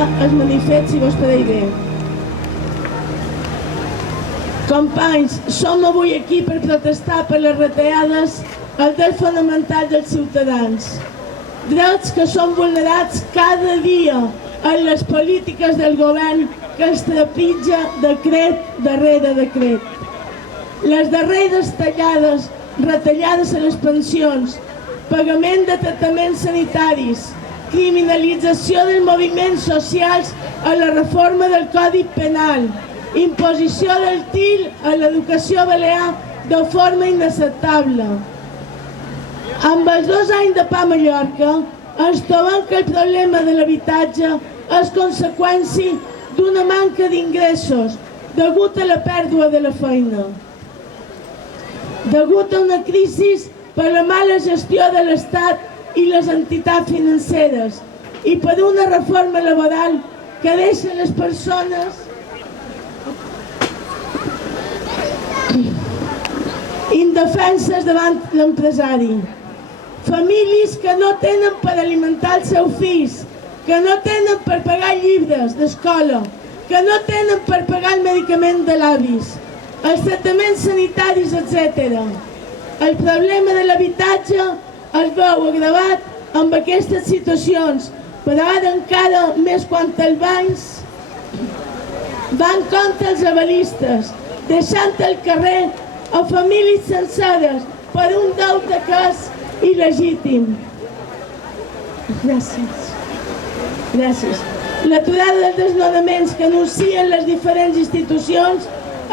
presentar el manifest, si vos podeu bé. Companys, som avui aquí per protestar per les retallades als drets fonamentals dels ciutadans. Drets que són vulnerats cada dia en les polítiques del govern que els trepitja decret darrere decret. Les darreres retallades a les pensions, pagament de tractaments sanitaris, criminalització dels moviments socials a la reforma del Codi Penal, imposició del TIL a l'educació balear de forma inacceptable. Amb els 2 anys de PA Mallorca, ens trobem que el problema de l'habitatge és conseqüència d'una manca d'ingressos degut a la pèrdua de la feina, degut a una crisi per la mala gestió de l'Estat i les entitats financeres i per una reforma laboral que deixa les persones indefenses davant l'empresari. Famílies que no tenen per alimentar els seus fills, que no tenen per pagar llibres d'escola, que no tenen per pagar el medicament de l'avis, els tractaments sanitaris, etc. El problema de l'habitatge es veu agravat amb aquestes situacions, però ara encara més quan els bancs van contra els avalistes, deixant al carrer a famílies senceres per un deute que és il·legítim. Gràcies. L'aturada dels desnonaments que anuncien les diferents institucions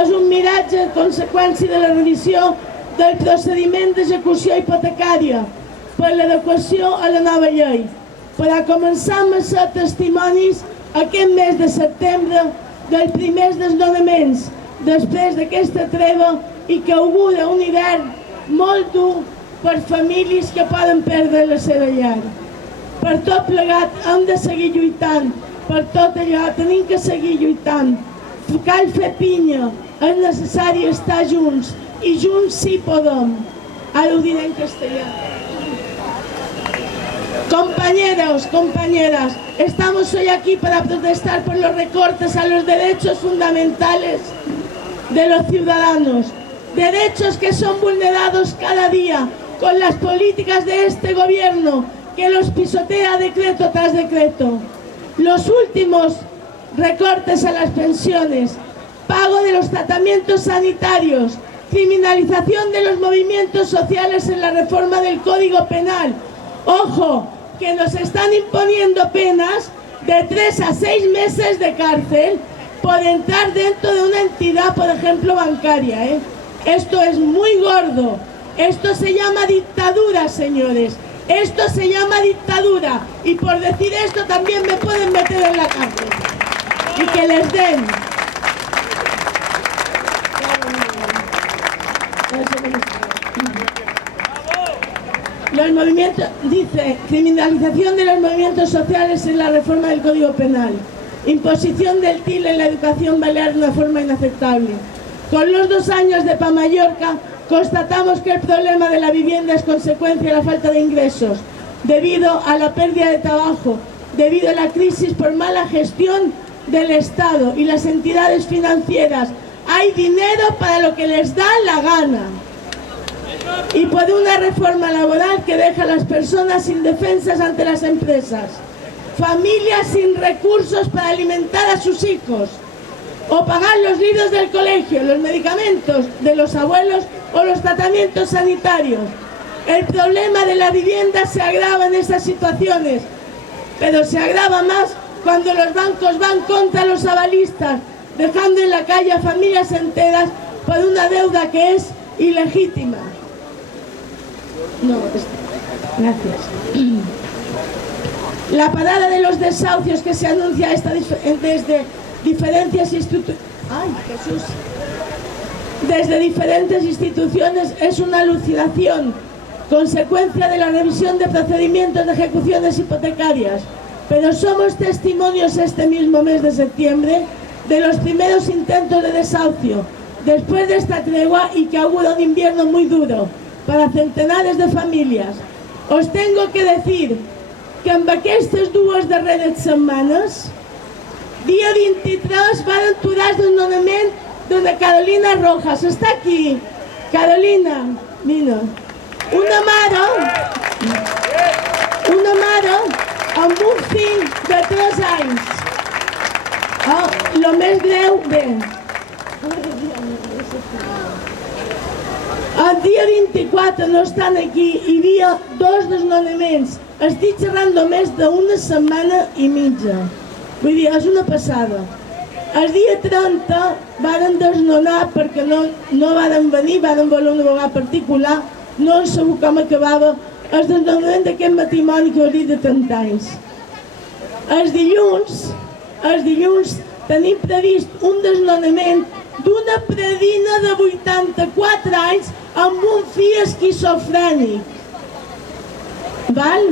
és un miratge a conseqüència de la revisió del procediment d'execució hipotecària per l'adequació a la nova llei. Per a començar a ser testimonis aquest mes de setembre dels primers desnonaments després d'aquesta treva i que augura un hivern molt dur per famílies que poden perdre la seva llar. Per tot plegat hem de seguir lluitant, per tot allò tenim que seguir lluitant. Cal fer pinya, és necessari estar junts i junts sí podem. Ara ho diré en castellà. Compañeros, compañeras, estamos hoy aquí para protestar por los recortes a los derechos fundamentales de los ciudadanos. Derechos que son vulnerados cada día con las políticas de este gobierno que los pisotea decreto tras decreto. Los últimos recortes a las pensiones, pago de los tratamientos sanitarios, criminalización de los movimientos sociales en la reforma del Código Penal. Ojo, que nos están imponiendo penas de 3 a 6 meses de cárcel por entrar dentro de una entidad, por ejemplo, bancaria. Esto es muy gordo. Esto se llama dictadura, señores. Esto se llama dictadura. Y por decir esto también me pueden meter en la cárcel. Y que les den. Los movimientos, dice, criminalización de los movimientos sociales en la reforma del Código Penal. Imposición del TIL en la educación balear de una forma inaceptable. Con los 2 años de PA Mallorca, constatamos que el problema de la vivienda es consecuencia de la falta de ingresos, debido a la pérdida de trabajo, debido a la crisis por mala gestión del Estado y las entidades financieras. Hay dinero para lo que les da la gana. Y por una reforma laboral que deja a las personas indefensas ante las empresas. Familias sin recursos para alimentar a sus hijos, o pagar los libros del colegio, los medicamentos de los abuelos o los tratamientos sanitarios. El problema de la vivienda se agrava en estas situaciones, pero se agrava más cuando los bancos van contra los avalistas, dejando en la calle a familias enteras por una deuda que es ilegítima. No, gracias. La parada de los desahucios que se anuncia desde diferentes instituciones es una alucinación, consecuencia de la revisión de procedimientos de ejecuciones hipotecarias. Pero somos testimonios este mismo mes de septiembre de los primeros intentos de desahucio, después de esta tregua y que augura un invierno muy duro para centenares de familias. Os tengo que decir que amb aquestes 2 darreres setmanes Dia 23 van aturar el desnonament de la Carolina Rojas. Està aquí. Carolina, mira. Una mare amb un fill de 3 anys. Lo més greu, bé. El dia 24 no estan aquí, hi havia 2 desnonaments. Estic xerrant només d'una setmana i mitja. Vull dir, és una passada. El dia 30 varen desnonar perquè no varen venir, varen voler un abogat particular, no han sabut com acabava el desnonament d'aquest matrimoni que hauria de 30 anys. Els dilluns tenim previst un desnonament d'una predina de 84 anys amb un fill esquizofrènic. Val?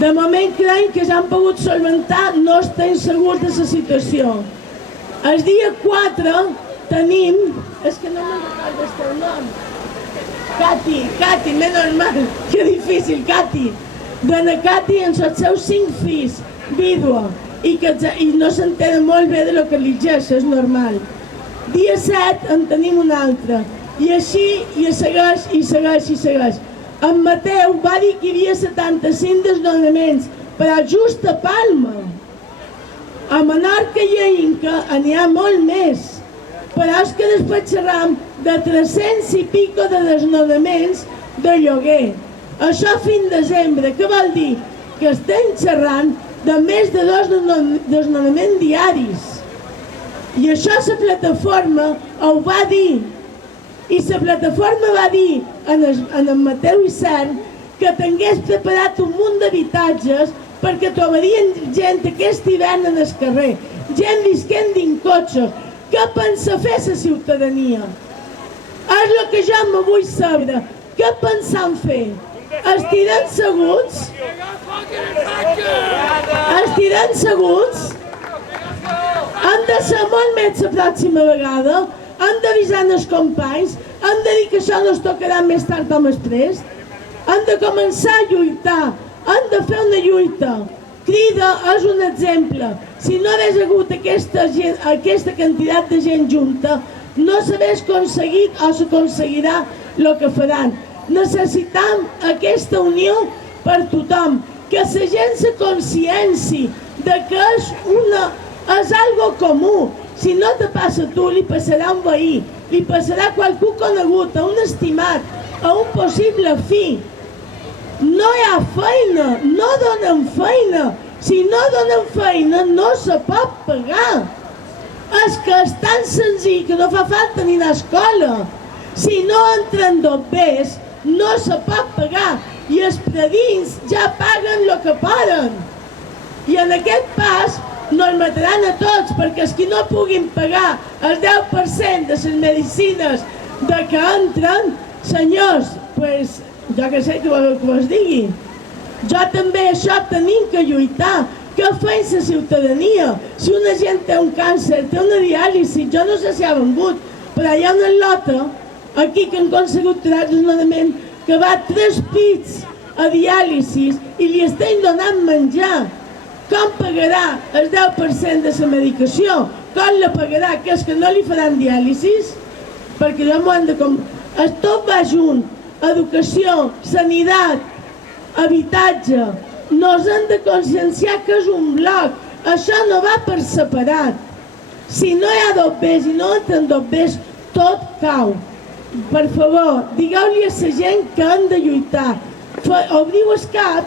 De moment creiem que ja han pogut solventar, no estem segurs de la situació. El dia 4 tenim... És que no me'n recordo el teu nom. Cati, menys mal, que difícil, Cati. Dona Cati amb els seus 5 fills, vídua, i no s'entén molt bé de lo que li llegeix, és normal. Dia 7 en tenim un altre, i així i segueix. En Mateu va dir que hi havia 75 desnonaments, però just a Palma. A Menorca i a Inca n'hi ha molt més, però és que després xerram de 300 i pico de desnonaments de lloguer. Això fins desembre, què vol dir? Que estem xerrant de més de 2 desnonaments diaris. I això la plataforma ho va dir. I la plataforma va dir en Mateu Isern que tingués preparat un munt d'habitatges perquè trobarien gent aquest hivern en el carrer, gent visquent dins cotxes. Què pensa fer la ciutadania? És el que jo me vull saber. Què pensen fer? Estiran seguts? Han de ser molt més la pròxima vegada, han d'avisar els companys, han de dir que això no es tocarà més tard o més prest, han de començar a lluitar, han de fer una lluita. Crida és un exemple. Si no hagués hagut aquesta quantitat de gent junta, no s'hagués aconseguit o s'aconseguirà el que faran. Necessitem aquesta unió per tothom, que la gent se conscienci de que és algo comú. Si no te passa a tu, li passarà a un veí, li passarà a qualcú conegut, a un estimat, a un possible fill. No hi ha feina, no donen feina. Si no donen feina, no se pot pagar. És que és tan senzill que no fa falta ni anar a escola. Si no entren bombers, no se pot pagar. I els predins ja paguen el que poden. I en aquest pas no el mataran a tots, perquè els que no puguin pagar el 10% de les medicines de que entren, senyors, pues, jo que sé que vos digui. Jo també això tenim que lluitar. Què fa la ciutadania? Si una gent té un càncer, té una diàlisi, jo no sé si ha vengut, però hi ha una lota aquí que han conseguit tirar desnonament que va 3 pits a diàlisi i li estem donant menjar. Com pagarà el 10% de la medicació? Com la pagarà? Que és que no li faran diàlisis? Perquè no m'ho han de... Tot va junt. Educació, sanitat, habitatge. Nos hem de conscienciar que és un bloc. Això no va per separat. Si no hi ha bombers i no entren bombers, tot cau. Per favor, digueu-li a la gent que han de lluitar. Obriu el cap,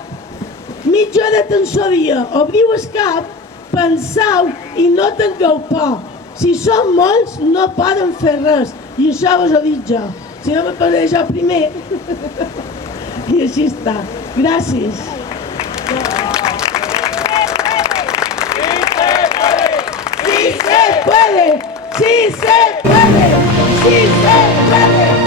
mitja hora d'atenció dia, obriu el cap, penseu i no tingueu por. Si són molts, no poden fer res. I això vos ho dic jo. Si no me parlaré jo primer. I així està. Gràcies. ¡Sí se puede! ¡Sí se puede! ¡Sí se puede!